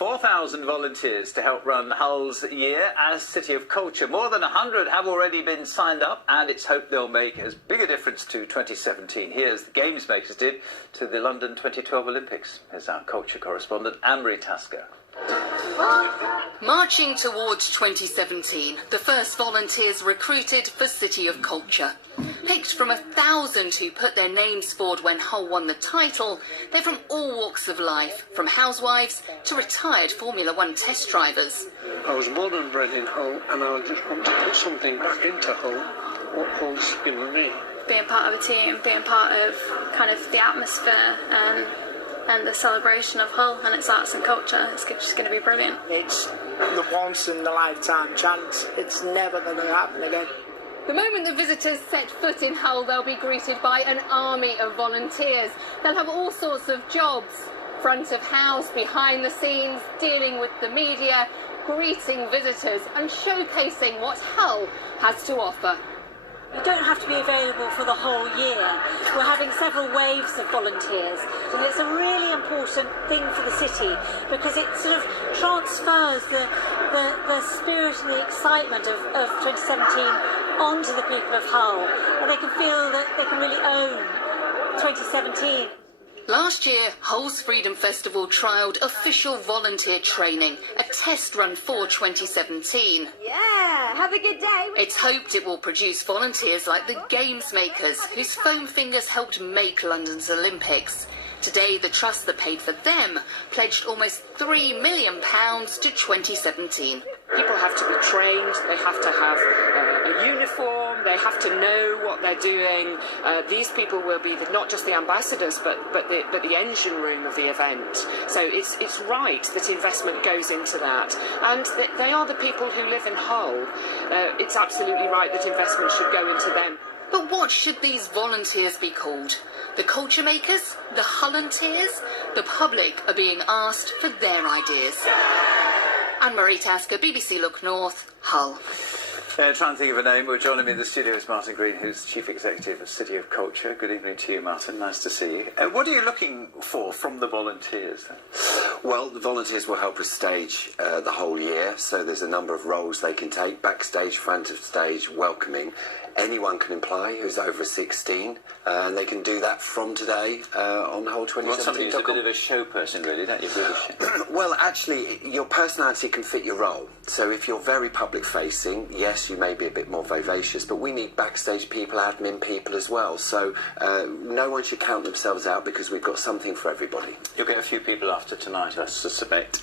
4,000 volunteers to help run Hull's year as City of Culture. More than 100 have already been signed up, and it's hoped they'll make as big a difference to 2017 here as the Games Makers did to the London 2012 Olympics. Here's our culture correspondent, Anne-Marie Tasker. Marching towards 2017, the first volunteers recruited for City of Culture. Picked from 1,000 who put their names forward when Hull won the title, they're from all walks of life, from housewives to retired Formula One test drivers. I was born and bred in Hull, and I just want to put something back into Hull, what Hull's given me. Being part of a team, being part of kind of the atmosphere and the celebration of Hull and its arts and culture, it's just going to be brilliant. It's the once-in-a-lifetime chance. It's never going to happen again. The moment the visitors set foot in Hull, they'll be greeted by an army of volunteers. They'll have all sorts of jobs, front of house, behind the scenes, dealing with the media, greeting visitors and showcasing what Hull has to offer. You don't have to be available for the whole year. We're having several waves of volunteers, and it's a really important thing for the city because it sort of transfers the spirit and the excitement of 2017 onto the people of Hull, and they can feel that they can really own 2017. Last year, Hull's Freedom Festival trialled official volunteer training, a test run for 2017. Yeah, have a good day. It's hoped it will produce volunteers like the Games Makers, whose foam fingers helped make London's Olympics. Today, the trust that paid for them pledged almost £3 million to 2017. People have to be trained, they have to have a uniform, they have to know what they're doing. These people will be not just the ambassadors, but the engine room of the event. So it's right that investment goes into that. And they are the people who live in Hull. It's absolutely right that investment should go into them. But what should these volunteers be called? The culture makers? The Hullanteers? The public are being asked for their ideas. Anne-Marie Tasker, BBC Look North, Hull. Trying to think of a name. Well, joining me in the studio is Martin Green, who's Chief Executive of City of Culture. Good evening to you, Martin. Nice to see you. What are you looking for from the volunteers, then? Well, the volunteers will help us stage the whole year, so there's a number of roles they can take, backstage, front of stage, welcoming. Anyone can apply who's over 16, and they can do that from today on Hull 2017. You want somebody who's a bit of a show person, really, don't you? Well, actually, your personality can fit your role. So if you're very public-facing, yes, you may be a bit more vivacious, but we need backstage people, admin people as well. So no one should count themselves out because we've got something for everybody. You'll get a few people after tonight, I suspect.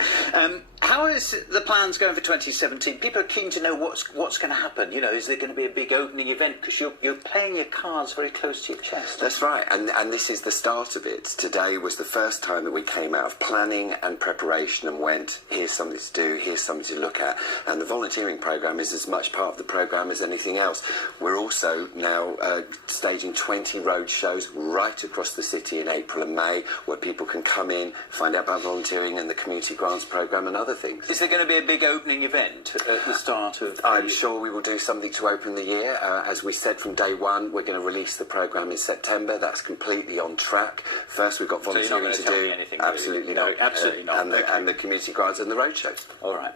How is the plans going for 2017? People are keen to know what's going to happen. You know, is there going to be a big opening event? Because you're playing your cards very close to your chest. That's right, and this is the start of it. Today was the first time that we came out of planning and preparation and went, here's something to do, here's something to look at. And the volunteering programme is as much part of the programme as anything else. We're also now staging 20 road shows right across the city in April and May, where people can come in, find out about volunteering and the community grants programme and other things. Is there going to be a big opening event at the start of... I'm sure we will do something to open the year. As we said from day one, we're going to release the programme in September. That's completely on track. First, we've got volunteering to do. Absolutely not. No, absolutely not. And the community grants and the road shows. All right.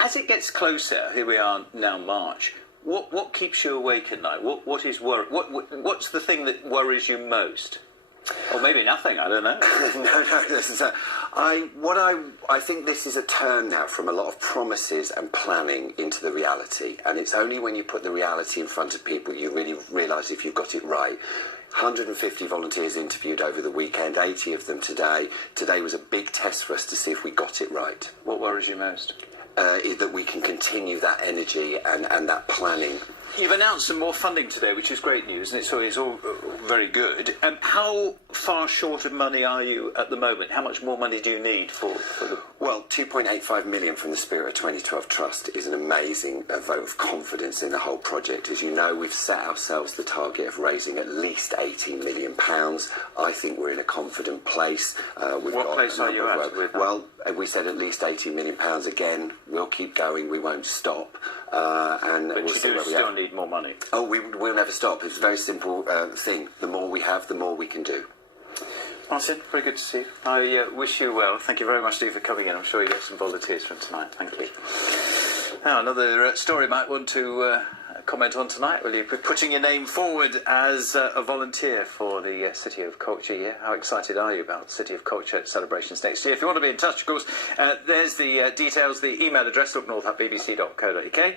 As it gets closer, here we are now, March. What keeps you awake at night? What is worry? What's the thing that worries you most? Or maybe nothing, I don't know. I think this is a turn now from a lot of promises and planning into the reality. And it's only when you put the reality in front of people you really realise if you've got it right. 150 volunteers interviewed over the weekend, 80 of them today. Today was a big test for us to see if we got it right. What worries you most? Is that we can continue that energy and that planning. You've announced some more funding today, which is great news, and it's all very good. How far short of money are you at the moment? How much more money do you need for the... Well, 2.85 million from the Spirit of 2012 Trust is an amazing vote of confidence in the whole project. As you know, we've set ourselves the target of raising at least £18 million. I think we're in a confident place. What place are you at with that? Well, we said at least £18 million. Again, we'll keep going. We won't stop. But we'll you do still need more money. Oh, we'll never stop. It's a very simple thing. The more we have, the more we can do. Martin, very good to see you. I wish you well. Thank you very much, Steve, for coming in. I'm sure you get some volunteers from tonight. Thank you. Now, another story you might want to comment on tonight. Will you be putting your name forward as a volunteer for the City of Culture year? How excited are you about City of Culture celebrations next year? If you want to be in touch, of course, there's the details, the email address, looknorth@bbc.co.uk.